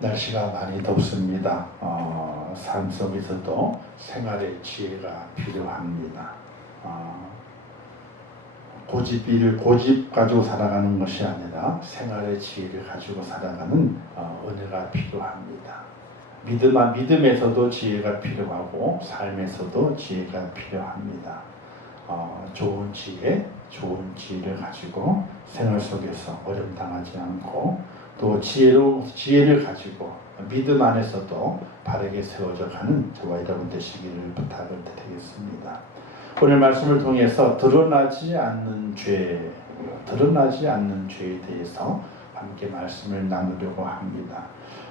날씨가 많이 덥습니다. 삶 속에서도 생활의 지혜가 필요합니다. 고집 가지고 살아가는 것이 아니라 생활의 지혜를 가지고 살아가는 은혜가 필요합니다. 믿음에서도 지혜가 필요하고 삶에서도 지혜가 필요합니다. 좋은 지혜를 가지고 생활 속에서 어려움 당하지 않고 또 지혜를 가지고 믿음 안에서도 바르게 세워져 가는 저와 여러분 되시기를 부탁을 드리겠습니다. 오늘 말씀을 통해서 드러나지 않는 죄에 대해서 함께 말씀을 나누려고 합니다.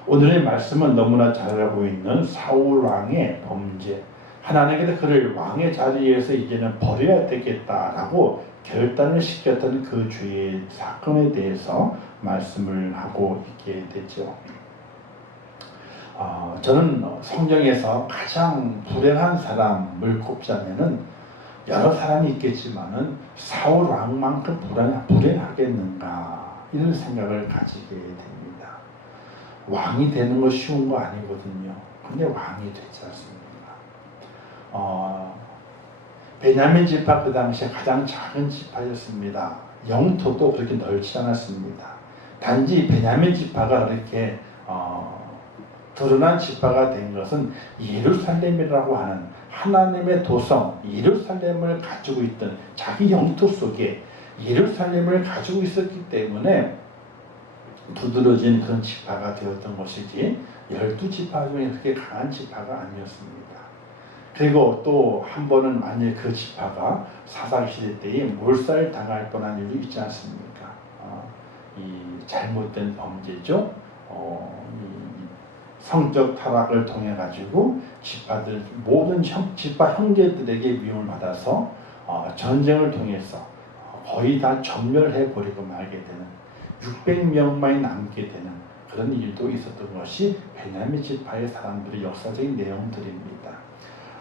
오늘의 말씀은 너무나 잘 알고 있는 사울 왕의 범죄, 하나님께서 그를 왕의 자리에서 이제는 버려야 되겠다라고 결단을 시켰던 그 죄의 사건에 대해서 말씀을 하고 있게 되죠. 저는 성경에서 가장 불행한 사람을 꼽자면은 여러 사람이 있겠지만은 사울 왕만큼 불행하겠는가 이런 생각을 가지게 됩니다. 왕이 되는 거 쉬운 거 아니거든요. 근데 왕이 되지 않습니까? 베냐민 지파 그 당시에 가장 작은 지파였습니다. 영토도 그렇게 넓지 않았습니다. 단지 베냐민 지파가 그렇게 드러난 지파가 된 것은 예루살렘이라고 하는 하나님의 도성 예루살렘을 가지고 있던 자기 영토 속에 예루살렘을 가지고 있었기 때문에 두드러진 그런 지파가 되었던 것이지 12지파 중에 그렇게 강한 지파가 아니었습니다. 그리고 또 한 번은 만약에 그 지파가 사사기시대 때에 몰살 당할 뻔한 일이 있지 않습니까? 이 잘못된 범죄죠. 성적 타락을 통해 가지고 지파들 모든 지파 형제들에게 미움을 받아서 전쟁을 통해서 거의 다 전멸해 버리고 말게 되는 600명만이 남게 되는 그런 일도 있었던 것이 베냐민 지파의 사람들의 역사적인 내용들입니다.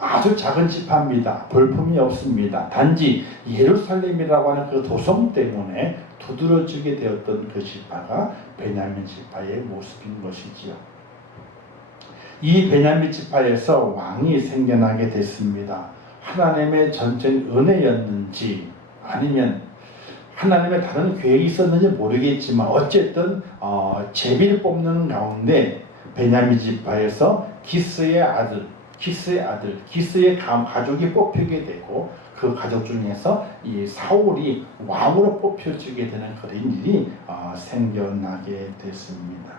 아주 작은 지파입니다. 볼품이 없습니다. 단지 예루살렘이라고 하는 그 도성 때문에 두드러지게 되었던 그 지파가 베냐민 지파의 모습인 것이지요. 이 베냐민 지파에서 왕이 생겨나게 됐습니다. 하나님의 전적인 은혜였는지 아니면 하나님의 다른 계획이 있었는지 모르겠지만 어쨌든 제비를 뽑는 가운데 베냐민 지파에서 기스의 가족이 뽑히게 되고 그 가족 중에서 이 사울이 왕으로 뽑혀지게 되는 그런 일이 생겨나게 됐습니다.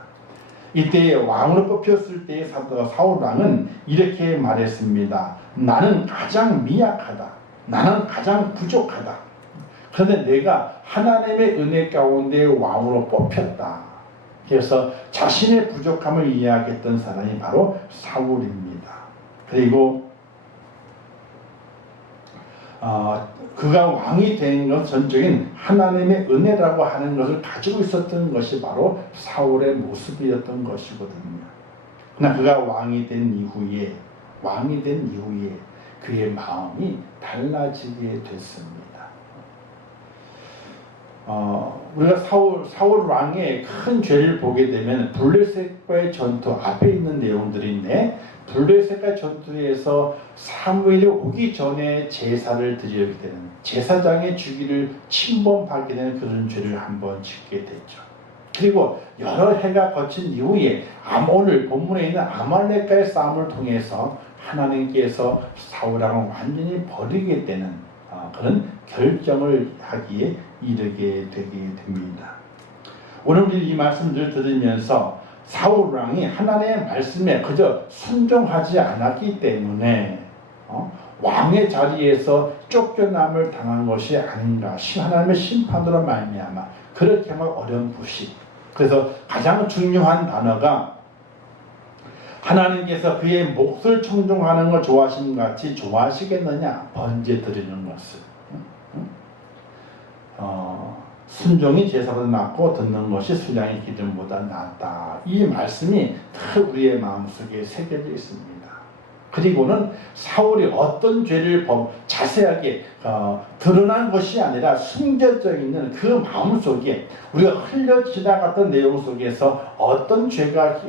이때 왕으로 뽑혔을 때 사울 왕은 이렇게 말했습니다. 나는 가장 미약하다. 나는 가장 부족하다. 그런데 내가 하나님의 은혜 가운데 왕으로 뽑혔다. 그래서 자신의 부족함을 이야기했던 사람이 바로 사울입니다. 그리고 그가 왕이 된 것 전적인 하나님의 은혜라고 하는 것을 가지고 있었던 것이 바로 사울의 모습이었던 것이거든요. 그러나 그가 왕이 된 이후에 그의 마음이 달라지게 됐습니다. 우리가 사울 왕의 큰 죄를 보게 되면 블레셋과의 전투 앞에 있는 내용들인데 블레셋과의 전투에서 사무엘이 오기 전에 제사를 드리게 되는 제사장의 주기를 침범하게 되는 그런 죄를 한번 짓게 됐죠. 그리고 여러 해가 거친 이후에 오늘 본문에 있는 아말렉과의 싸움을 통해서 하나님께서 사울 왕을 완전히 버리게 되는 그런 결정을 하기에 이르게 되게 됩니다. 오늘 우리 이 말씀을 들으면서 사울 왕이 하나님의 말씀에 그저 순종하지 않았기 때문에 왕의 자리에서 쫓겨남을 당한 것이 아닌가. 하나님의 심판으로 말미암아 그렇게 막 어렴풋이. 그래서 가장 중요한 단어가 하나님께서 그의 몫을 청종하는 걸 좋아하시는 것 같이 좋아하시겠느냐? 번제 드리는 것을. 순종이 제사보다 낫고 듣는 것이 수량의 기름보다 낫다. 이 말씀이 다 우리의 마음속에 새겨져 있습니다. 그리고는 사울이 어떤 죄를 자세하게 드러난 것이 아니라 숨겨져 있는 그 마음속에 우리가 흘려 지나갔던 내용 속에서 어떤 죄가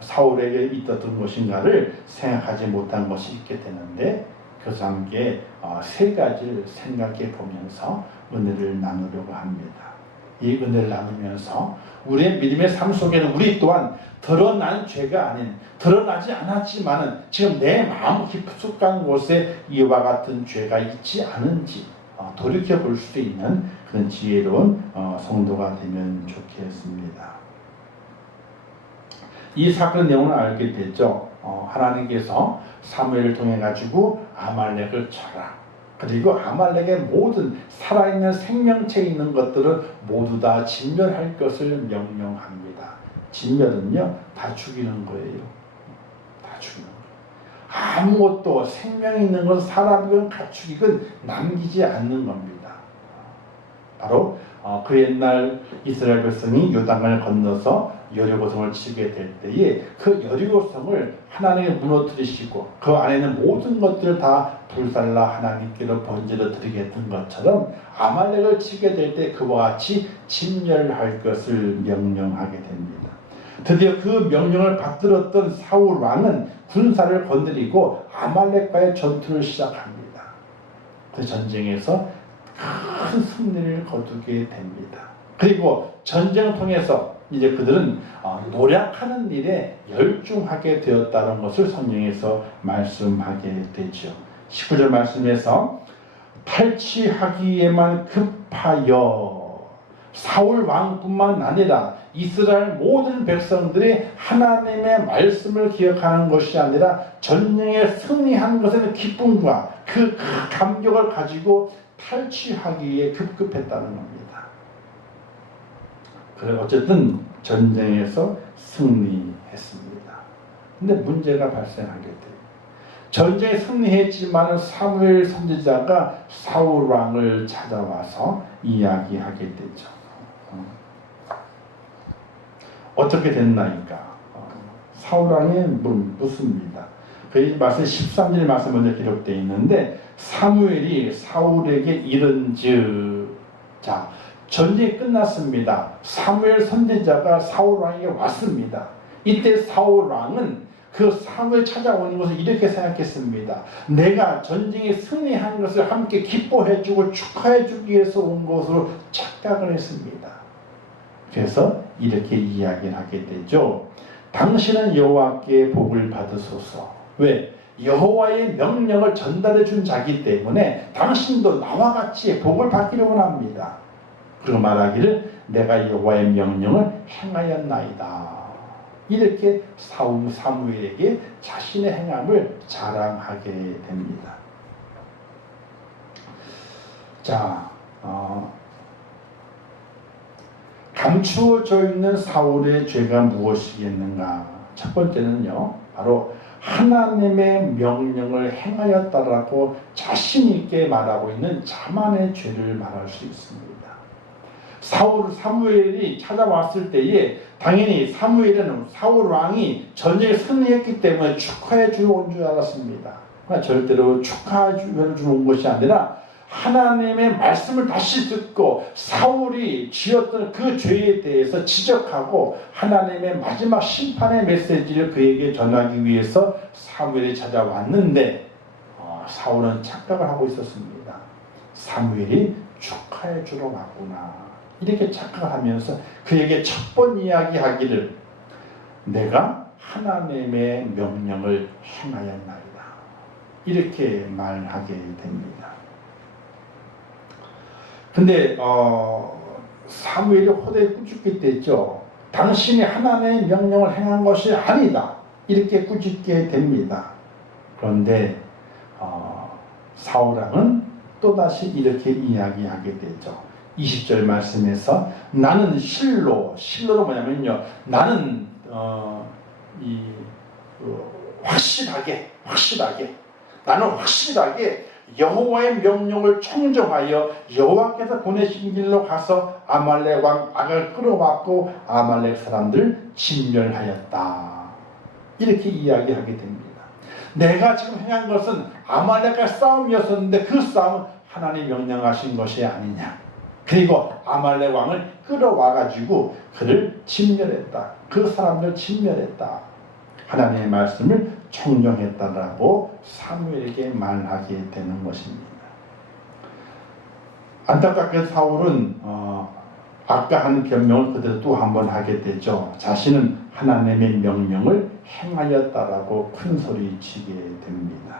사울에게 있었던 것인가를 생각하지 못한 것이 있게 되는데, 그래서 함께 세 가지를 생각해 보면서 은혜를 나누려고 합니다. 이 은혜를 나누면서 우리의 믿음의 삶 속에는 우리 또한 드러난 죄가 아닌, 드러나지 않았지만은 지금 내 마음 깊숙한 곳에 이와 같은 죄가 있지 않은지 돌이켜 볼 수 있는 그런 지혜로운 성도가 되면 좋겠습니다. 이 사건 내용을 알게 됐죠. 하나님께서 사무엘을 통해 가지고 아말렉을 쳐라. 그리고 아말렉의 모든 살아있는 생명체 있는 것들을 모두 다 진멸할 것을 명령합니다. 진멸은요, 다 죽이는 거예요. 다 죽이는 거예요. 아무것도 생명 있는 것, 사람이건 가축이건 남기지 않는 겁니다. 바로 그 옛날 이스라엘 백성이 요단강을 건너서 여리고성을 치게 될 때에 그 여리고성을 하나님이 무너뜨리시고 그 안에 있는 모든 것들을 다 불살라 하나님께로 번제로 드리게 했던 것처럼 아말렉을 치게 될 때 그와 같이 진멸할 것을 명령하게 됩니다. 드디어 그 명령을 받들었던 사울 왕은 군사를 건드리고 아말렉과의 전투를 시작합니다. 그 전쟁에서 큰 승리를 거두게 됩니다. 그리고 전쟁을 통해서 이제 그들은 노력하는 일에 열중하게 되었다는 것을 성경에서 말씀하게 되죠. 19절 말씀에서 탈취하기에만 급하여 사울 왕뿐만 아니라 이스라엘 모든 백성들이 하나님의 말씀을 기억하는 것이 아니라 전쟁에 승리한 것에는 기쁨과 그 감격을 가지고 탈취하기에 급급했다는 겁니다. 그래 어쨌든 전쟁에서 승리했습니다. 근데 문제가 발생하게 돼요. 전쟁에 승리했지만 사무엘 선지자가 사울 왕을 찾아와서 이야기하게 되죠. 어떻게 됐나니까 사울 왕이 묻습니다. 그 말씀 13절 말씀 먼저 기록되어 있는데, 사무엘이 사울에게 이른즉, 자, 전쟁이 끝났습니다. 사무엘 선지자가 사울 왕에게 왔습니다. 이때 사울 왕은 그 사무엘 찾아오는 것을 이렇게 생각했습니다. 내가 전쟁에 승리한 것을 함께 기뻐해주고 축하해주기 위해서 온 것으로 착각을 했습니다. 그래서 이렇게 이야기를 하게 되죠. 당신은 여호와께 복을 받으소서. 왜? 여호와의 명령을 전달해 준 자기 때문에 당신도 나와 같이 복을 받기를 원합니다. 그리고 말하기를 내가 여호와의 명령을 행하였나이다. 이렇게 사무엘에게 자신의 행함을 자랑하게 됩니다. 자, 감추어져 있는 사울의 죄가 무엇이겠는가? 첫 번째는요, 바로 하나님의 명령을 행하였다라고 자신 있게 말하고 있는 자만의 죄를 말할 수 있습니다. 사무엘이 찾아왔을 때에 당연히 사무엘은 사울 왕이 전쟁에 승리했기 때문에 축하해 주러 온 줄 알았습니다. 그러나 절대로 축하해 주러 온 것이 아니라 하나님의 말씀을 다시 듣고 사울이 지었던 그 죄에 대해서 지적하고 하나님의 마지막 심판의 메시지를 그에게 전하기 위해서 사무엘이 찾아왔는데 사울은 착각을 하고 있었습니다. 사무엘이 축하해 주러 왔구나, 이렇게 착각하면서 그에게 첫 번 이야기하기를 내가 하나님의 명령을 행하였나이다, 이렇게 말하게 됩니다. 근데 사무엘이 호되게 꾸짖게 됐죠. 당신이 하나님의 명령을 행한 것이 아니다, 이렇게 꾸짖게 됩니다. 그런데 사울왕은 또다시 이렇게 이야기하게 되죠. 20절 말씀에서 나는 실로가 뭐냐면요, 나는 확실하게 나는 확실하게 여호와의 명령을 청정하여 여호와께서 보내신 길로 가서 아말렉 왕 악을 끌어왔고 아말렉 사람들을 진멸하였다, 이렇게 이야기하게 됩니다. 내가 지금 행한 것은 아말렉과 싸움이었었는데 그 싸움은 하나님 명령하신 것이 아니냐. 그리고 아말렉 왕을 끌어와가지고 그를 진멸했다. 그 사람들 진멸했다. 하나님의 말씀을 청정했다라고 사무엘에게 말하게 되는 것입니다. 안타깝게 사울은 아까 한 변명을 그대로 또 한 번 하게 되죠. 자신은 하나님의 명령을 행하였다라고 큰 소리 치게 됩니다.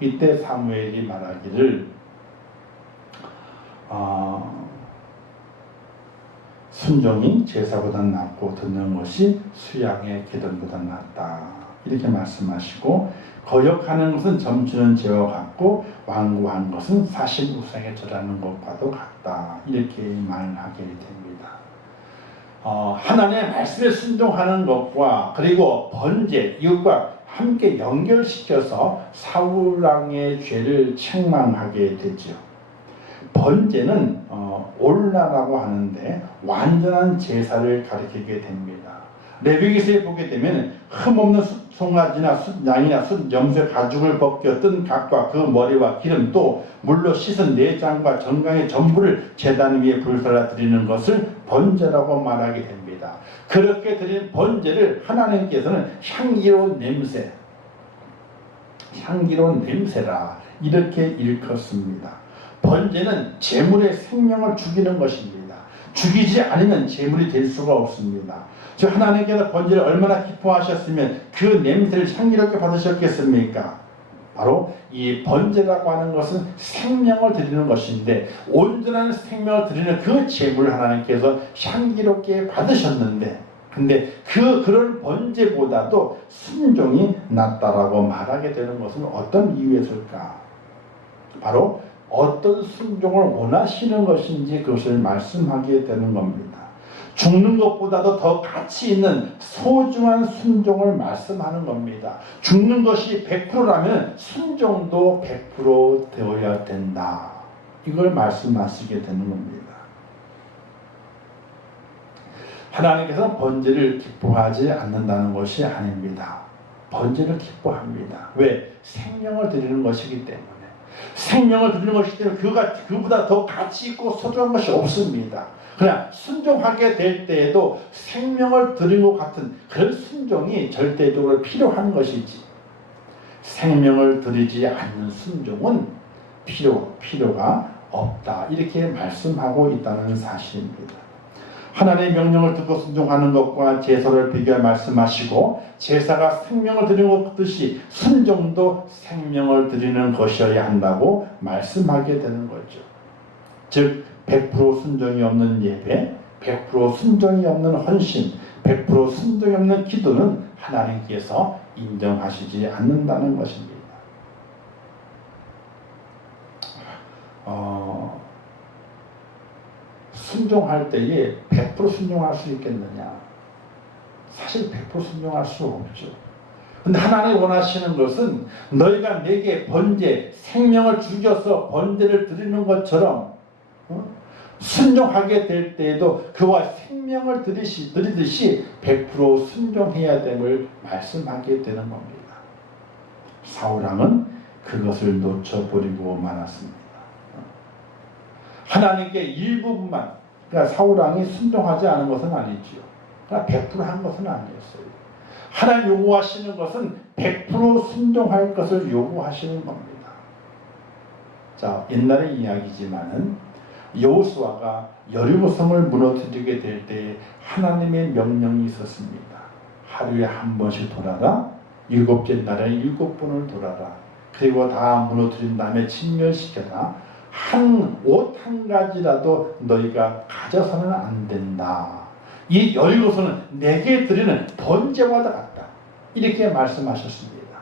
이때 사무엘이 말하기를 순종이 제사보다 낫고 듣는 것이 수양의 기름보다 낫다. 이렇게 말씀하시고 거역하는 것은 점치는 죄와 같고 완고한 것은 사실 우상에 절하는 것과도 같다. 이렇게 말하게 됩니다. 하나님의 말씀에 순종하는 것과 그리고 번제, 이것과 함께 연결시켜서 사울왕의 죄를 책망하게 되죠. 번제는 올라라고 하는데 완전한 제사를 가리키게 됩니다. 레위기서에 보게 되면 흠없는 송아지나 양이나 염소의 가죽을 벗겼던 각과 그 머리와 기름 또 물로 씻은 내장과 정강의 전부를 제단 위에 불살라 드리는 것을 번제라고 말하게 됩니다. 그렇게 드린 번제를 하나님께서는 향기로운 냄새라 이렇게 일컫습니다. 번제는 제물의 생명을 죽이는 것입니다. 죽이지 않으면 제물이 될 수가 없습니다. 즉 하나님께서 번제를 얼마나 기뻐하셨으면 그 냄새를 향기롭게 받으셨겠습니까? 바로 이 번제라고 하는 것은 생명을 드리는 것인데 온전한 생명을 드리는 그 제물을 하나님께서 향기롭게 받으셨는데 근데 그런 번제보다도 순종이 낫다라고 말하게 되는 것은 어떤 이유에서일까? 바로 어떤 순종을 원하시는 것인지 그것을 말씀하게 되는 겁니다. 죽는 것보다도 더 가치 있는 소중한 순종을 말씀하는 겁니다. 죽는 것이 100%라면 순종도 100% 되어야 된다. 이걸 말씀하시게 되는 겁니다. 하나님께서는 번제를 기뻐하지 않는다는 것이 아닙니다. 번제를 기뻐합니다. 왜? 생명을 드리는 것이기 때문에. 생명을 드리는 것이기 때문에 그보다 더 가치 있고 소중한 것이 없습니다. 그냥 순종하게 될 때에도 생명을 드린 것 같은 그런 순종이 절대적으로 필요한 것이지 생명을 드리지 않는 순종은 필요가 없다. 이렇게 말씀하고 있다는 사실입니다. 하나님의 명령을 듣고 순종하는 것과 제사를 비교해 말씀하시고 제사가 생명을 드리는 것 같듯이 순종도 생명을 드리는 것이어야 한다고 말씀하게 되는 거죠. 즉 100% 순종이 없는 예배, 100% 순종이 없는 헌신, 100% 순종이 없는 기도는 하나님께서 인정하시지 않는다는 것입니다. 순종할 때에 100% 순종할 수 있겠느냐? 사실 100% 순종할 수 없죠. 근데 하나님이 원하시는 것은 너희가 내게 번제, 생명을 죽여서 번제를 드리는 것처럼 순종하게 될 때에도 그와 생명을 드리듯이 100% 순종해야 됨을 말씀하게 되는 겁니다. 사울왕은 그것을 놓쳐버리고 말았습니다. 하나님께 일부분만, 그러니까 사울왕이 순종하지 않은 것은 아니지요. 그러니까 100% 한 것은 아니었어요. 하나님 요구하시는 것은 100% 순종할 것을 요구하시는 겁니다. 자, 옛날의 이야기지만은 여호수아가 여리고성을 무너뜨리게 될 때 하나님의 명령이 있었습니다. 하루에 한 번씩 돌아라. 7째 날에 7번을 돌아라. 그리고 다 무너뜨린 다음에 진멸시켜라. 옷 한 가지라도 너희가 가져서는 안 된다. 이 여리고성은 내게 드리는 번제와 같다. 이렇게 말씀하셨습니다.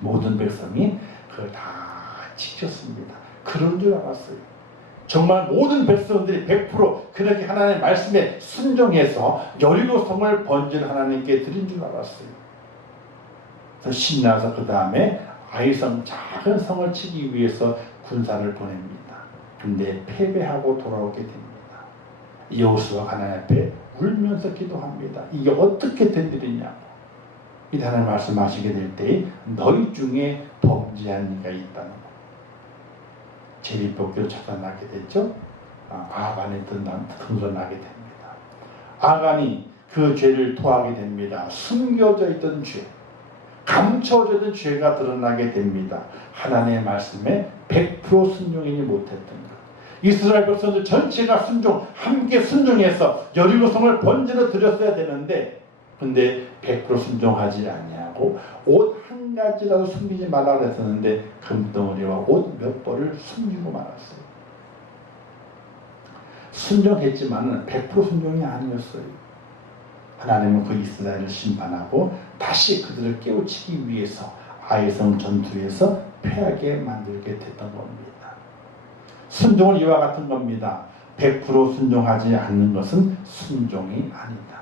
모든 백성이 그걸 다 지켰습니다. 그런 줄 알았어요. 정말 모든 백성들이 100% 그렇게 하나님의 말씀에 순종해서 여리고성을 번제를 하나님께 드린 줄 알았어요. 그래서 신나서 그 다음에 아이성 작은 성을 치기 위해서 군사를 보냅니다. 근데 패배하고 돌아오게 됩니다. 여호수아가 하나님 앞에 울면서 기도합니다. 이게 어떻게 된 일이냐고. 이 하나님 말씀하시게 될 때 너희 중에 범죄한 이가 있다는 것. 제비뽑기로 찾아나게 됐죠. 아간이 등장하게 됩니다. 아간이 그 죄를 토하게 됩니다. 숨겨져 있던 죄, 감춰져 있던 죄가 드러나게 됩니다. 하나님의 말씀에 100% 순종이지 못했던 것. 이스라엘 백성들 전체가 함께 순종해서 여리고성을 번제로 드렸어야 되는데, 근데 100% 순종하지 아니하고 옷 한 가지라도 숨기지 말라 그랬었는데 금덩어리와 옷 몇 벌을 숨기고 말았어요. 순종했지만 100% 순종이 아니었어요. 하나님은 그 이스라엘을 심판하고 다시 그들을 깨우치기 위해서 아이성 전투에서 패하게 만들게 됐던 겁니다. 순종은 이와 같은 겁니다. 100% 순종하지 않는 것은 순종이 아니다.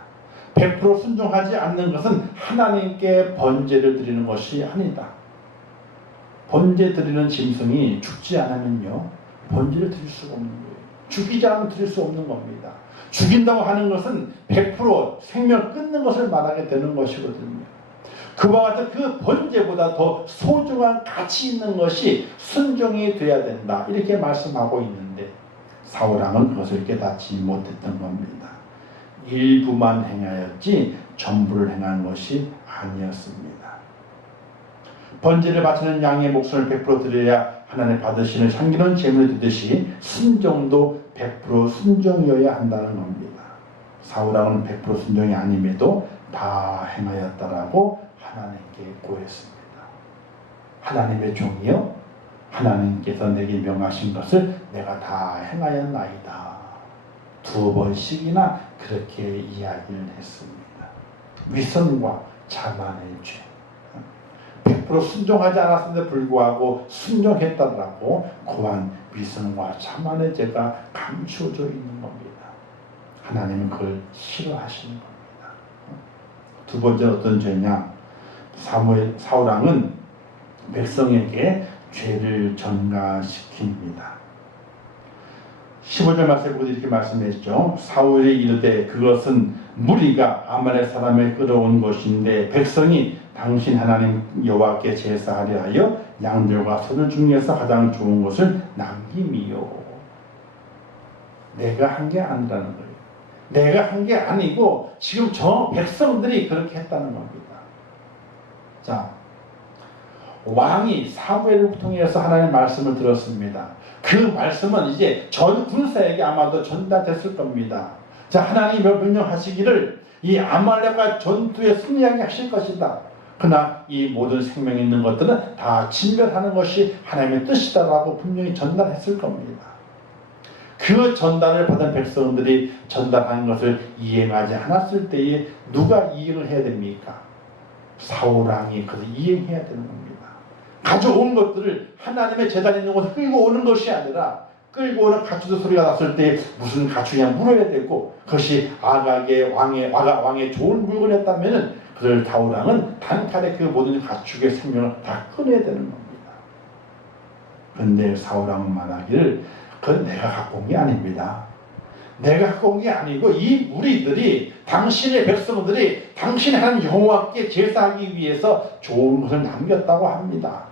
100% 순종하지 않는 것은 하나님께 번제를 드리는 것이 아니다. 번제 드리는 짐승이 죽지 않으면요, 번제를 드릴 수가 없는 거예요. 죽이지 않으면 드릴 수 없는 겁니다. 죽인다고 하는 것은 100% 생명 끊는 것을 말하게 되는 것이거든요. 그와 같은 그 번제보다 더 소중한 가치 있는 것이 순종이 되어야 된다, 이렇게 말씀하고 있는데 사울왕은 그것을 깨닫지 못했던 겁니다. 일부만 행하였지 전부를 행한 것이 아니었습니다. 번제를 바치는 양의 목숨을 100% 드려야 하나님 받으시는 향기로운 제물이 되듯이 순종도 100% 순종이어야 한다는 겁니다. 사울왕은 100% 순종이 아님에도 다 행하였다라고 하나님께 고했습니다. 하나님의 종이요, 하나님께서 내게 명하신 것을 내가 다 행하였나이다. 2번씩이나 그렇게 이야기를 했습니다. 위선과 자만의 죄. 100% 순종하지 않았음에도 불구하고 순종했다라고 고한 위선과 자만의 죄가 감추어져 있는 겁니다. 하나님은 그걸 싫어하시는 겁니다. 두 번째 어떤 죄냐? 사울왕은 백성에게 죄를 전가시킵니다. 15절 말씀에 보고 이렇게 말씀했죠. 사울이 이르되 그것은 무리가 아말렉 사람을 끌어온 것인데 백성이 당신 하나님 여호와께 제사하려 하여 양들과 소들 중에서 가장 좋은 것을 남김이요. 내가 한 게 아니라는 거예요. 내가 한 게 아니고 지금 저 백성들이 그렇게 했다는 겁니다. 자, 왕이 사무엘을 통해서 하나님의 말씀을 들었습니다. 그 말씀은 이제 전 군사에게 아마도 전달됐을 겁니다. 자, 하나님이 명령하시기를 이 아말렉과 전투에 승리하게 하실 것이다. 그러나 이 모든 생명 있는 것들은 다 진멸하는 것이 하나님의 뜻이다라고 분명히 전달했을 겁니다. 그 전달을 받은 백성들이 전달한 것을 이행하지 않았을 때에 누가 이행을 해야 됩니까? 사울왕이 그것을 이행해야 되는 겁니다. 가져온 것들을 하나님의 제단에 있는 곳에 끌고 오는 것이 아니라 끌고 오는 가축의 소리가 났을 때 무슨 가축이냐 물어야 되고, 그것이 아각의 왕의 좋은 물건이었다면 그들 사울왕은 단칼에 그 모든 가축의 생명을 다 끊어야 되는 겁니다. 그런데 사울왕은 말하기를 그건 내가 갖고 온 게 아닙니다. 내가 갖고 온 게 아니고 이 무리들이, 당신의 백성들이 당신 하나님 여호와께 제사하기 위해서 좋은 것을 남겼다고 합니다.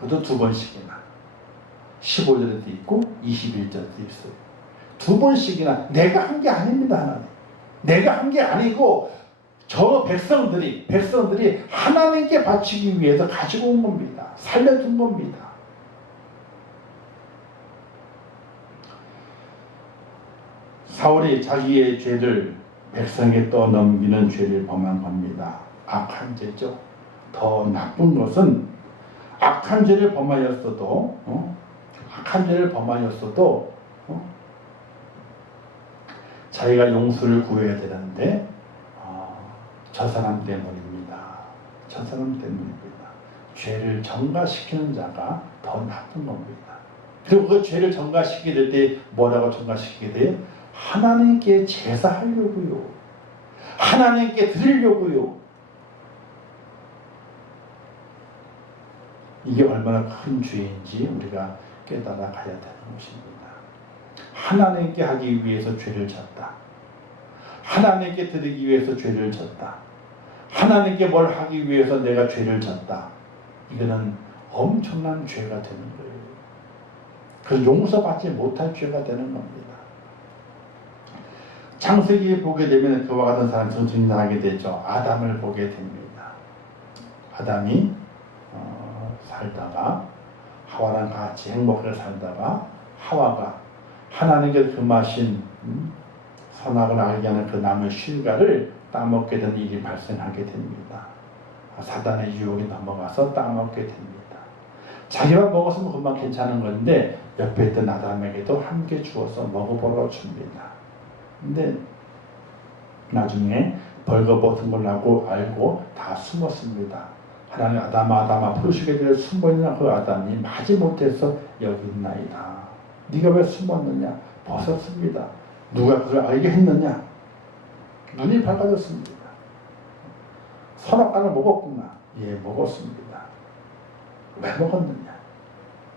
그것도 2번씩이나 15절에도 있고 21절에도 있어요. 2번씩이나 내가 한 게 아닙니다. 하나님, 내가 한 게 아니고 저 백성들이 하나님께 바치기 위해서 가지고 온 겁니다. 살려준 겁니다. 사울이 자기의 죄를 백성에 떠넘기는 죄를 범한 겁니다. 악한 죄죠. 더 나쁜 것은 악한 죄를 범하였어도 자기가 용서를 구해야 되는데 저 사람 때문입니다. 저 사람 때문입니다. 죄를 전가시키는 자가 더 나쁜 겁니다. 그리고 그 죄를 전가시키게 될 때 뭐라고 전가시키게 돼요? 하나님께 제사하려고요. 하나님께 드리려고요. 이게 얼마나 큰 죄인지 우리가 깨달아 가야 되는 것입니다. 하나님께 하기 위해서 죄를 졌다. 하나님께 드리기 위해서 죄를 졌다. 하나님께 뭘 하기 위해서 내가 죄를 졌다. 이거는 엄청난 죄가 되는 거예요. 그 용서받지 못할 죄가 되는 겁니다. 창세기에 보게 되면 그와 같은 사람이 등장하게 되죠. 아담을 보게 됩니다. 아담이 살다가 하와랑 같이 행복하게 살다가 하와가 하나님께서 금하신 선악을 알게 하는 그 나무의 실과를 따먹게 되는 일이 발생하게 됩니다. 사단의 유혹이 넘어가서 따먹게 됩니다. 자기만 먹었으면 금방 괜찮은 건데 옆에 있던 아담에게도 함께 주어서 먹어보라고 줍니다. 근데 나중에 벌거벗은 걸로 알고 다 숨었습니다. 하나님 아담아 풀식에 숨어있는 그 아담이 마지못해서 여기 있나이다. 네가 왜 숨었느냐? 벗었습니다. 누가 그걸 알게 했느냐? 눈이 밝아졌습니다. 선악과를 먹었구나. 예, 먹었습니다. 왜 먹었느냐?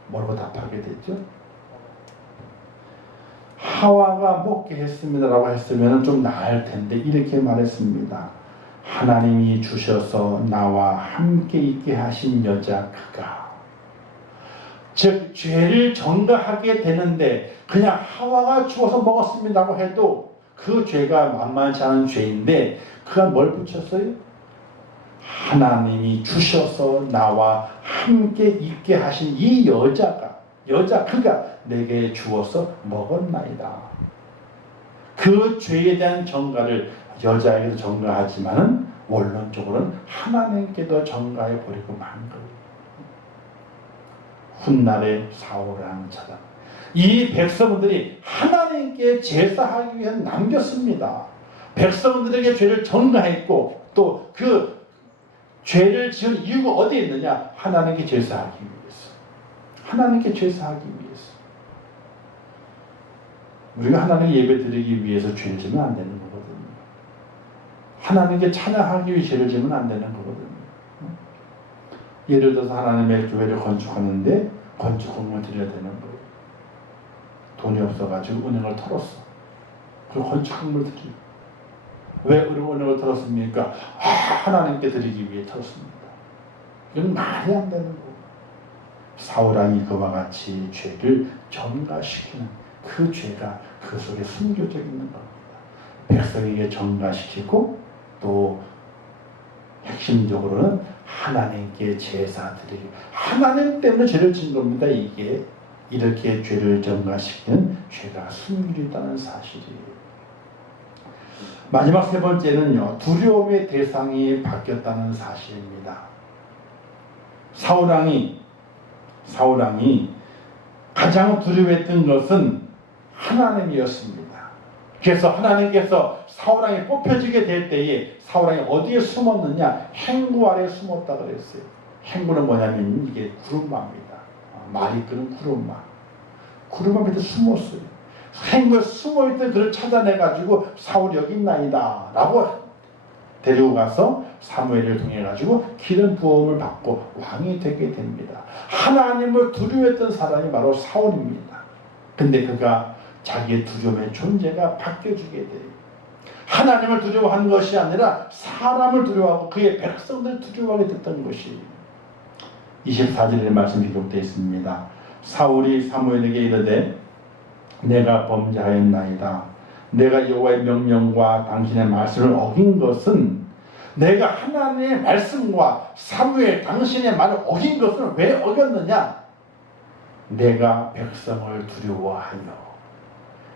뭐라고 답하게 됐죠? 하와가 먹게 했습니다라고 했으면 좀 나을 텐데 이렇게 말했습니다. 하나님이 주셔서 나와 함께 있게 하신 여자 그가, 즉 죄를 전가하게 되는데 그냥 하와가 주어서 먹었습니다라고 해도 그 죄가 만만치 않은 죄인데 그가 뭘 붙였어요? 하나님이 주셔서 나와 함께 있게 하신 이 여자 그가 내게 주어서 먹었나이다. 그 죄에 대한 전가를 여자에게도 전가하지만은 원론적으로는 하나님께도 전가해 버리고 만 거예요. 훗날에 사울이라는 자다. 이 백성들이 하나님께 제사하기 위해 남겼습니다. 백성들에게 죄를 전가했고 또 그 죄를 지은 이유가 어디에 있느냐? 하나님께 제사하기 위해서. 하나님께 제사하기 위해서. 우리가 하나님 예배 드리기 위해서 죄를 지면 안 되는 거거든요. 하나님께 찬양하기 위해 죄를 지면 안 되는 거거든요. 예를 들어서 하나님의 교회를 건축하는데 건축금을 드려야 되는 거예요. 돈이 없어가지고 은행을 털었어. 그 건축금을 드리고. 왜 은행을 털었습니까? 하나님께 드리기 위해 털었습니다. 이건 말이 안 되는 거고. 사울왕이 그와 같이 죄를 전가시키는 그 죄가 그 속에 숨겨져 있는 겁니다. 백성에게 전가시키고 또 핵심적으로는 하나님께 제사 드리기. 하나님 때문에 죄를 진 겁니다. 이게 이렇게 죄를 전가시키는 죄가 숨겨 있다는 사실이에요. 마지막 세 번째는요, 두려움의 대상이 바뀌었다는 사실입니다. 사울왕이 가장 두려워했던 것은 하나님이었습니다. 그래서 하나님께서 사울왕이 뽑혀지게 될 때에 사울왕이 어디에 숨었느냐? 행구 아래에 숨었다 그랬어요. 행구는 뭐냐면 이게 구름마입니다. 말이 끄는 구름마. 구름마 밑에 숨었어요. 행구에 숨어있던 그를 찾아내가지고 사울이 여기 있나이다 라고 데리고 가서 사무엘을 통해 가지고 기름 부음을 받고 왕이 되게 됩니다. 하나님을 두려워했던 사람이 바로 사울입니다. 근데 그가 자기의 두려움의 존재가 바뀌어지게 돼요. 하나님을 두려워하는 것이 아니라 사람을 두려워하고 그의 백성들을 두려워하게 됐던 것이 24절의 말씀 기록되어 있습니다. 사울이 사무엘에게 이르되 내가 범죄하였나이다. 내가 여호와의 명령과 당신의 말씀을 어긴 것은 내가 하나님의 말씀과 사무엘 당신의 말을 어긴 것은 왜 어겼느냐? 내가 백성을 두려워하여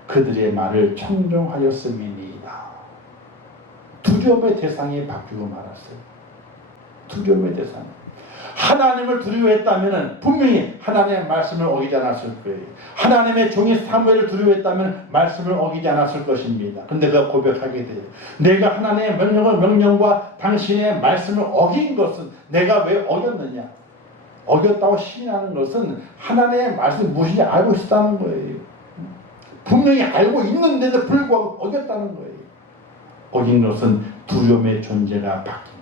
그들의 말을 청종하였음이니이다. 두려움의 대상이 바뀌고 말았어요. 두려움의 대상. 하나님을 두려워했다면 분명히 하나님의 말씀을 어기지 않았을 거예요. 하나님의 종이 사무엘을 두려워했다면 말씀을 어기지 않았을 것입니다. 근데 그가 고백하게 돼요. 내가 하나님의 명령과 당신의 말씀을 어긴 것은 내가 왜 어겼느냐? 어겼다고 시인하는 것은 하나님의 말씀이 무엇인지 알고 있었다는 거예요. 분명히 알고 있는데도 불구하고 어겼다는 거예요. 어긴 것은 두려움의 존재가 바뀐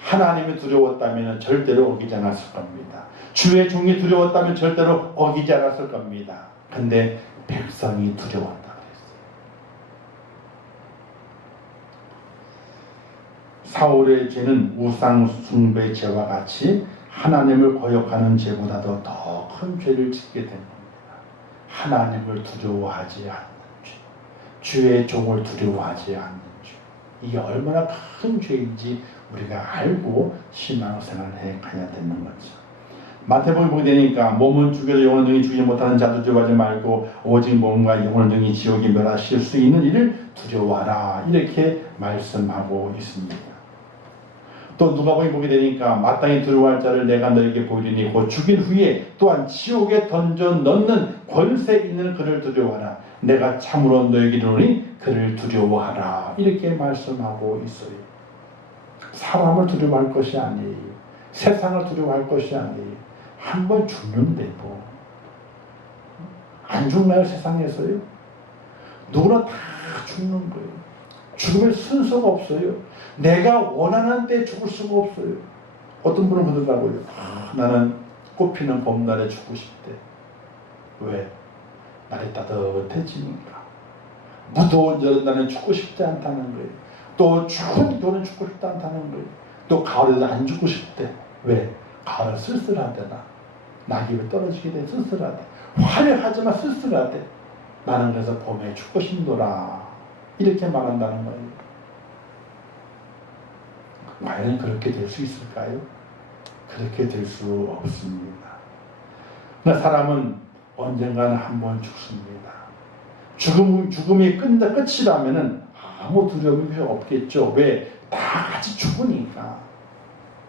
하나님이 두려웠다면 절대로 어기지 않았을 겁니다. 주의 종이 두려웠다면 절대로 어기지 않았을 겁니다. 근데 백성이 두려웠다 그랬어요. 사울의 죄는 우상 숭배 죄와 같이 하나님을 거역하는 죄보다도 더 큰 죄를 짓게 된 겁니다. 하나님을 두려워하지 않는 죄, 주의 종을 두려워하지 않는 죄. 이게 얼마나 큰 죄인지 우리가 알고 신앙생활을 해가야 되는 거죠. 마태복음 보게 되니까 몸은 죽여도 영혼은 능히 죽이지 못하는 자도 두려워하지 말고 오직 몸과 영혼을 능히 지옥에 멸하실 수 있는 이를 두려워하라, 이렇게 말씀하고 있습니다. 또 누가복음 보게 되니까 마땅히 두려워할 자를 내가 너에게 보이리니 곧 죽인 후에 또한 지옥에 던져 넣는 권세 있는 그를 두려워하라. 내가 참으로 너에게 이르노니 그를 두려워하라, 이렇게 말씀하고 있어요. 사람을 두려워할 것이 아니에요. 세상을 두려워할 것이 아니에요. 한번 죽는데 뭐 안 죽나요? 세상에서요? 누구나 다 죽는 거예요. 죽음의 순서가 없어요. 내가 원하는 때 죽을 수가 없어요. 어떤 분은 그러더라고요. 나는 꽃피는 봄날에 죽고 싶대. 왜? 날이 따뜻해지니까. 무더운 여름 날은 죽고 싶지 않다는 거예요. 또 추운 겨울은 죽고 싶지 않다는 거예요. 또 가을에도 안 죽고 싶대. 왜? 가을은 쓸쓸하대나. 낙엽이 떨어지게 돼 쓸쓸하대. 화려하지만 쓸쓸하대. 나는 그래서 봄에 죽고 싶노라, 이렇게 말한다는 거예요. 과연 그렇게 될 수 있을까요? 그렇게 될 수 없습니다. 그러나 사람은 언젠가는 한번 죽습니다. 죽음이 끝이라면 아무 두려움이 없겠죠. 왜? 다 같이 죽으니까.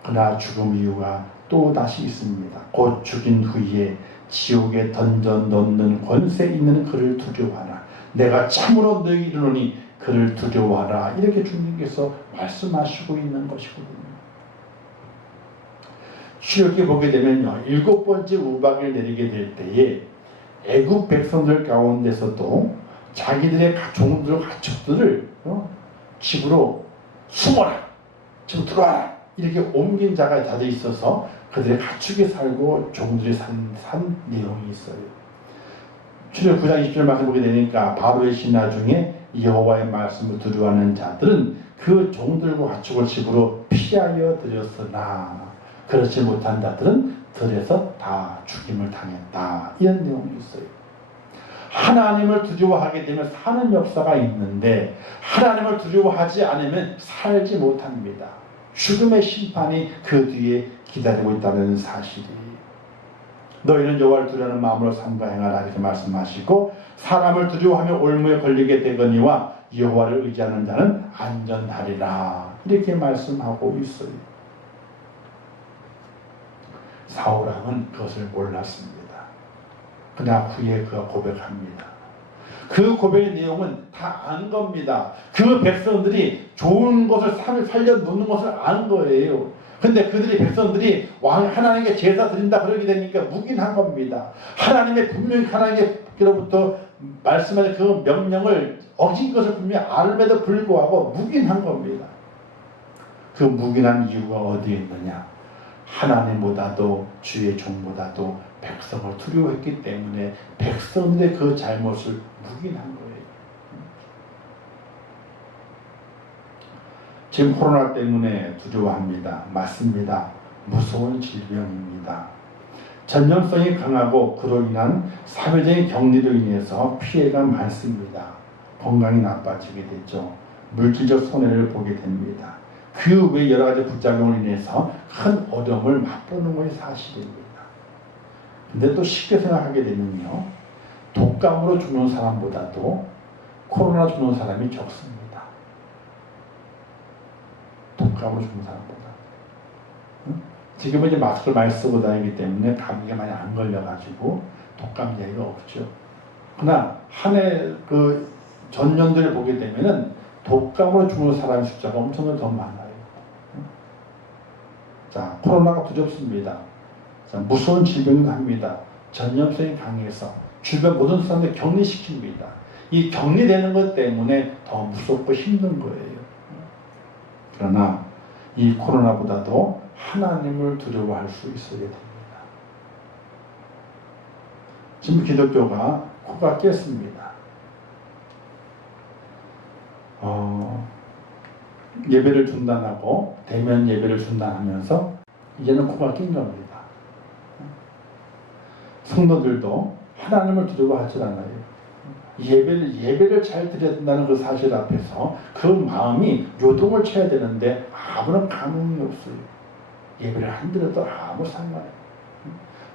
그러나 죽음 이유가 또 다시 있습니다. 곧 죽인 후에 지옥에 던져 넣는 권세 있는 그를 두려워하라. 내가 참으로 너에게 이르노니 그를 두려워하라, 이렇게 주님께서 말씀하시고 있는 것이거든요. 출애굽기 보게 되면요, 7번째 우박을 내리게 될 때에 애굽 백성들 가운데서도 자기들의 종들 가축들을 집으로 숨어라, 집으로 들어와라, 이렇게 옮긴 자가 다들 있어서 그들의 가축에 살고 종들이 산 내용이 있어요. 출애굽 9장 20절 말씀 보게 되니까 바로의 신하 중에 여호와의 말씀을 두려워하는 자들은 그 종들과 가축을 집으로 피하여 들였으나 그렇지 못한 자들은 들에서 다 죽임을 당했다, 이런 내용이 있어요. 하나님을 두려워하게 되면 사는 역사가 있는데 하나님을 두려워하지 않으면 살지 못합니다. 죽음의 심판이 그 뒤에 기다리고 있다는 사실이. 너희는 여호와를 두려워하는 마음으로 삼가 행하라, 이렇게 말씀하시고 사람을 두려워하며 올무에 걸리게 되거니와 여호와를 의지하는 자는 안전하리라, 이렇게 말씀하고 있어요. 사울왕은 그것을 몰랐습니다. 그러나 후에 그가 고백합니다. 그 고백의 내용은 다 안 겁니다. 그 백성들이 좋은 것을 살려 놓는 것을 안 거예요. 근데 그들이 백성들이 하나님께 제사 드린다 그러게 되니까 묵인한 겁니다. 하나님의 분명히 하나님께로부터 말씀하신 그 명령을 어긴 것을 분명히 알음에도 불구하고 묵인한 겁니다. 그 묵인한 이유가 어디에 있느냐? 하나님보다도 주의 종보다도 백성을 두려워했기 때문에 백성들의 그 잘못을 묵인한 거예요. 지금 코로나 때문에 두려워합니다. 맞습니다. 무서운 질병입니다. 전염성이 강하고 그로 인한 사회적인 격리로 인해서 피해가 많습니다. 건강이 나빠지게 되죠. 물질적 손해를 보게 됩니다. 그 외 여러 가지 부작용으로 인해서 큰 어려움을 맛보는 것이 사실입니다. 근데 또 쉽게 생각하게 되면요, 독감으로 죽는 사람보다도 코로나 죽는 사람이 적습니다. 독감으로 죽는 사람보다. 지금은 이제 마스크를 많이 쓰고 다니기 때문에 감기가 많이 안 걸려가지고 독감 이야기가 없죠. 그러나 한 해 그 전년도를 보게 되면은 독감으로 죽는 사람의 숫자가 엄청나게 더 많아요. 자, 코로나가 두렵습니다. 자, 무서운 질병도 합니다. 전염성이 강해서 주변 모든 사람들 격리시킵니다. 이 격리되는 것 때문에 더 무섭고 힘든 거예요. 그러나 이 코로나보다도 하나님을 두려워할 수 있어야 됩니다. 지금 기독교가 코가 깼습니다. 예배를 중단하고 대면 예배를 중단하면서 이제는 코가 낀 겁니다. 성도들도 하나님을 두려워하지 않아요. 예배를 잘 드려야 된다는 그 사실 앞에서 그 마음이 요동을 쳐야 되는데 아무런 감흥이 없어요. 예배를 안 드려도 아무 상관없어요.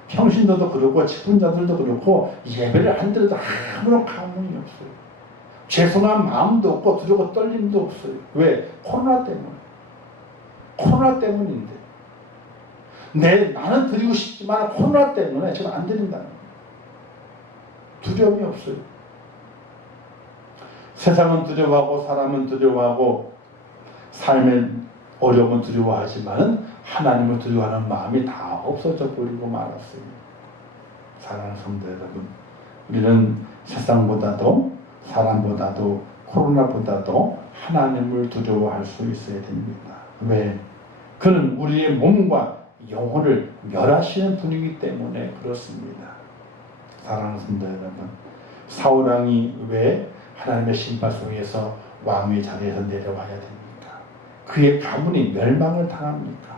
평신도도 그렇고 직분자들도 그렇고 예배를 안 드려도 아무런 감흥이 없어요. 죄송한 마음도 없고 두렵고 떨림도 없어요. 왜? 코로나 때문에. 코로나 때문인데. 나는 드리고 싶지만 코로나 때문에 지금 안 드린다는 거예요. 두려움이 없어요. 세상은 두려워하고 사람은 두려워하고 삶의 어려움은 두려워하지만 하나님을 두려워하는 마음이 다 없어져 버리고 말았어요. 사랑하는 성도 여러분, 우리는 세상보다도 사람보다도 코로나보다도 하나님을 두려워할 수 있어야 됩니다. 왜? 그는 우리의 몸과 영혼을 멸하시는 분이기 때문에 그렇습니다. 사랑하는 성도 여러분, 사울왕이 왜 하나님의 심판 속에서 왕의 자리에서 내려와야 됩니까? 그의 가문이 멸망을 당합니까?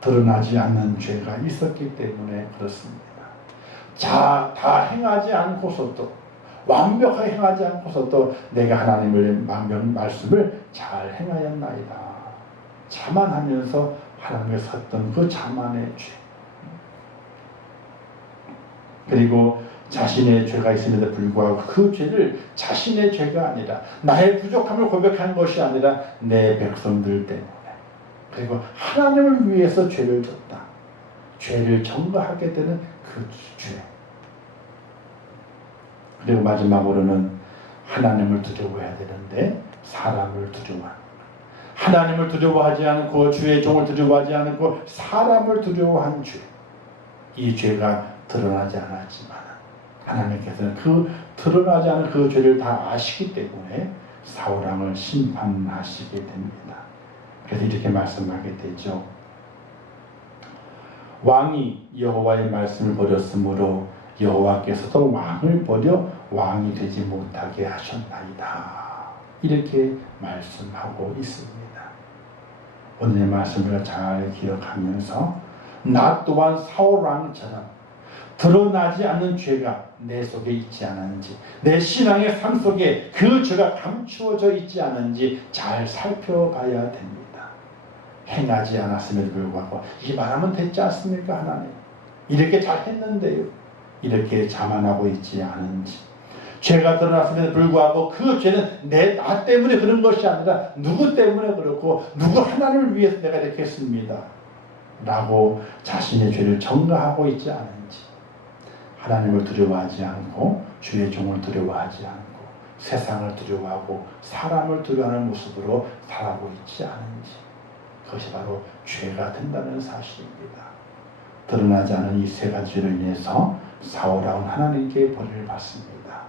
드러나지 않는 죄가 있었기 때문에 그렇습니다. 다 행하지 않고서도 완벽하게 행하지 않고서도 내가 하나님의 말씀을 잘 행하였나이다. 자만하면서 하나님께 섰던 그 자만의 죄. 그리고 자신의 죄가 있음에도 불구하고 그 죄를 자신의 죄가 아니라 나의 부족함을 고백한 것이 아니라 내 백성들 때문에 그리고 하나님을 위해서 죄를 졌다. 죄를 전가하게 되는 그 죄. 그리고 마지막으로는 하나님을 두려워해야 되는데 사람을 두려워하는 하나님을 두려워하지 않고 주의 종을 두려워하지 않고 사람을 두려워한 죄. 이 죄가 드러나지 않았지만 하나님께서는 그 드러나지 않은 그 죄를 다 아시기 때문에 사울왕을 심판하시게 됩니다. 그래서 이렇게 말씀하게 되죠. 왕이 여호와의 말씀을 버렸으므로 여호와께서도 왕을 버려 왕이 되지 못하게 하셨나이다. 이렇게 말씀하고 있습니다. 오늘의 말씀을 잘 기억하면서 나 또한 사울왕처럼 드러나지 않는 죄가 내 속에 있지 않은지, 내 신앙의 삶 속에 그 죄가 감추어져 있지 않은지 잘 살펴봐야 됩니다. 행하지 않았음에도 불구하고 이 말하면 됐지 않습니까? 하나님 이렇게 잘했는데요. 이렇게 자만하고 있지 않은지, 죄가 드러났음에도 불구하고 그 죄는 나 때문에 그런 것이 아니라 누구 때문에 그렇고 누구 하나님을 위해서 내가 이렇게 했습니다 라고 자신의 죄를 전가하고 있지 않은지, 하나님을 두려워하지 않고 주의 종을 두려워하지 않고 세상을 두려워하고 사람을 두려워하는 모습으로 살아가고 있지 않은지, 그것이 바로 죄가 된다는 사실입니다. 드러나지 않은 이 세 가지로 인해서 사울왕은 하나님께 벌을 받습니다.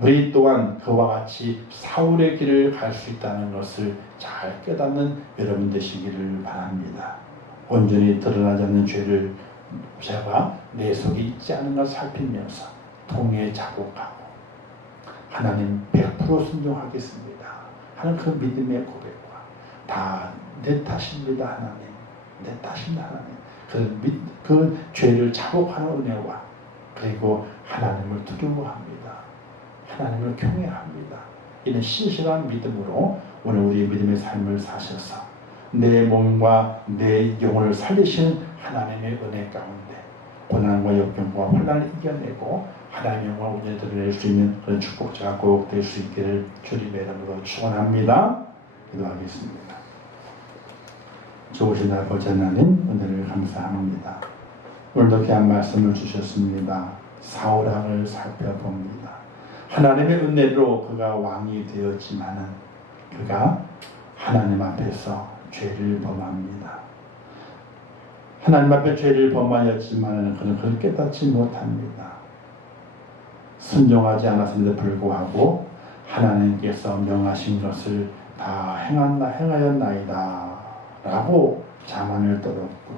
우리 또한 그와 같이 사울의 길을 갈 수 있다는 것을 잘 깨닫는 여러분 되시기를 바랍니다. 온전히 드러나지 않는 죄가 내 속에 있지 않은 것을 살피면서 통에 자복하고 하나님 100% 순종하겠습니다 하는 그 믿음의 고백과 다 내 탓입니다 하나님, 내 탓입니다 하나님, 그 죄를 자복하는 은혜와 그리고 하나님을 두려워합니다, 하나님을 경외합니다, 이런 신실한 믿음으로 오늘 우리의 믿음의 삶을 사셔서 내 몸과 내 영혼을 살리시는 하나님의 은혜 가운데 고난과 역경과 혼란을 이겨내고 하나님의 영광을 온전히 드러낼 수 있는 그런 축복자가 꼭 될 수 있기를 주님의 이름으로 축원합니다. 기도하겠습니다. 좋으신 아버지 하나님, 은혜를 감사합니다. 오늘도 귀한 말씀을 주셨습니다. 사울왕을 살펴봅니다. 하나님의 은혜로 그가 왕이 되었지만은 그가 하나님 앞에서 죄를 범합니다. 하나님 앞에 죄를 범하였지만 그는 그걸 깨닫지 못합니다. 순종하지 않았음에도 불구하고 하나님께서 명하신 것을 다 행하였나이다 라고 자만을 떨었고,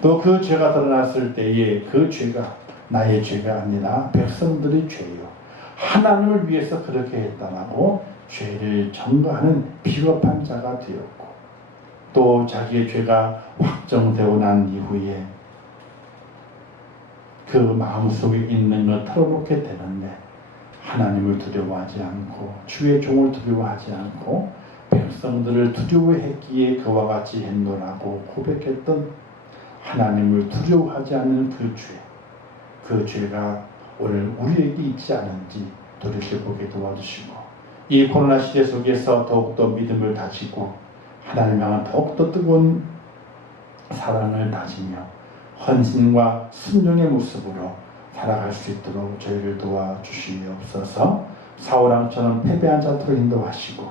또 그 죄가 드러났을 때에 그 죄가 나의 죄가 아니라 백성들의 죄요 하나님을 위해서 그렇게 했다라고 죄를 전가하는 비겁한 자가 되었고, 또 자기의 죄가 확정되고 난 이후에 그 마음속에 있는 걸 털어놓게 되는데 하나님을 두려워하지 않고 주의 종을 두려워하지 않고 백성들을 두려워했기에 그와 같이 했노라고 고백했던 하나님을 두려워하지 않는 그 죄가 오늘 우리에게 있지 않은지 돌이켜보게 도와주시고, 이 코로나 시대 속에서 더욱더 믿음을 다지고 하나님 향한 더욱더 뜨거운 사랑을 다지며 헌신과 순종의 모습으로 살아갈 수 있도록 저희를 도와주시옵소서. 사울왕처럼 패배한 자들을 인도하시고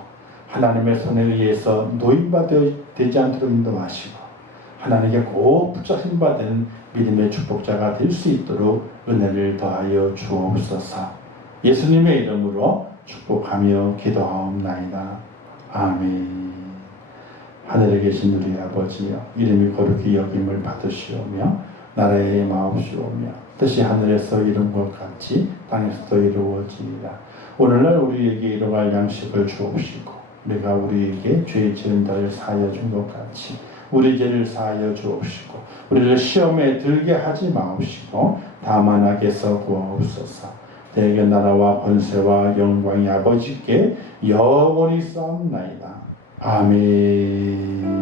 하나님의 손에 의해서 노임받지 않도록 인도하시고 하나님께 꼭 붙잡힌받은 믿음의 축복자가 될 수 있도록 은혜를 더하여 주옵소서. 예수님의 이름으로 축복하며 기도하옵나이다. 아멘. 하늘에 계신 우리 아버지여, 이름이 거룩히 여김을 받으시오며 나라의 마옵시오며 뜻이 하늘에서 이룬 것 같이 땅에서도 이루어지리라. 오늘날 우리에게 일용할 양식을 주옵시고 우리가 우리에게 죄 지은 자를 사하여 준 것 같이 우리 죄를 사하여 주옵시고 우리를 시험에 들게 하지 마옵시고 다만 악에서 구하옵소서. 대개 나라와 권세와 영광이 아버지께 영원히 싸움나이다. 아멘.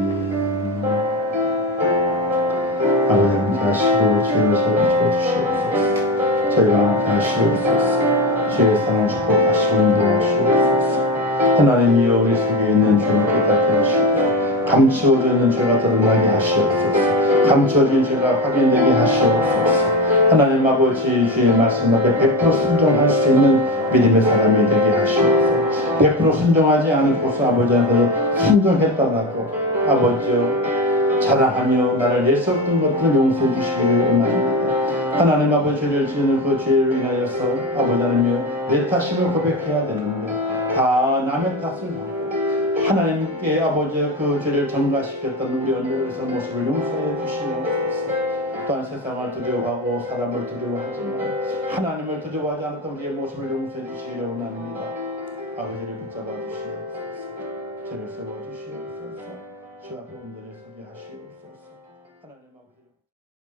아버지 함께 하시고 주의 소리 주시옵소서. 저희와 함께 하시옵소서. 주의 사랑 축복하시고 인도하시옵소서. 하나님이여, 우리 속에 있는 죄를 깨닫게 하시고 감추어져 있는 죄가 드러나게 하시옵소서. 감추어진 죄가 확인되게 하시옵소서. 하나님 아버지, 주의 말씀 앞에 100% 순종할 수 있는 믿음의 사람이 되게 하시옵소서. 100% 순종하지 않고서 아버지한테 순종했다라고 아버지여 자랑하며 나를 내세웠던 것들을 용서해 주시기를 원합니다. 하나님 아버지를 지는 그 죄로 인하여서 아버지 하나님이여 내 탓임을 고백해야 되는데 다 남의 탓을 하고 하나님께 아버지 그 죄를 전가시켰던 우리 언니에서 모습을 용서해 주시옵소서. 또한 세상을 두려워하고 사람을 두려워하지만 하나님을 두려워하지 않았던 우리의 모습을 용서해 주시기를 원합니다. 아버지를 붙잡아 주시옵소서. 저를 세워 주시옵소서. 주 앞에 온전히 서게 하시옵소서.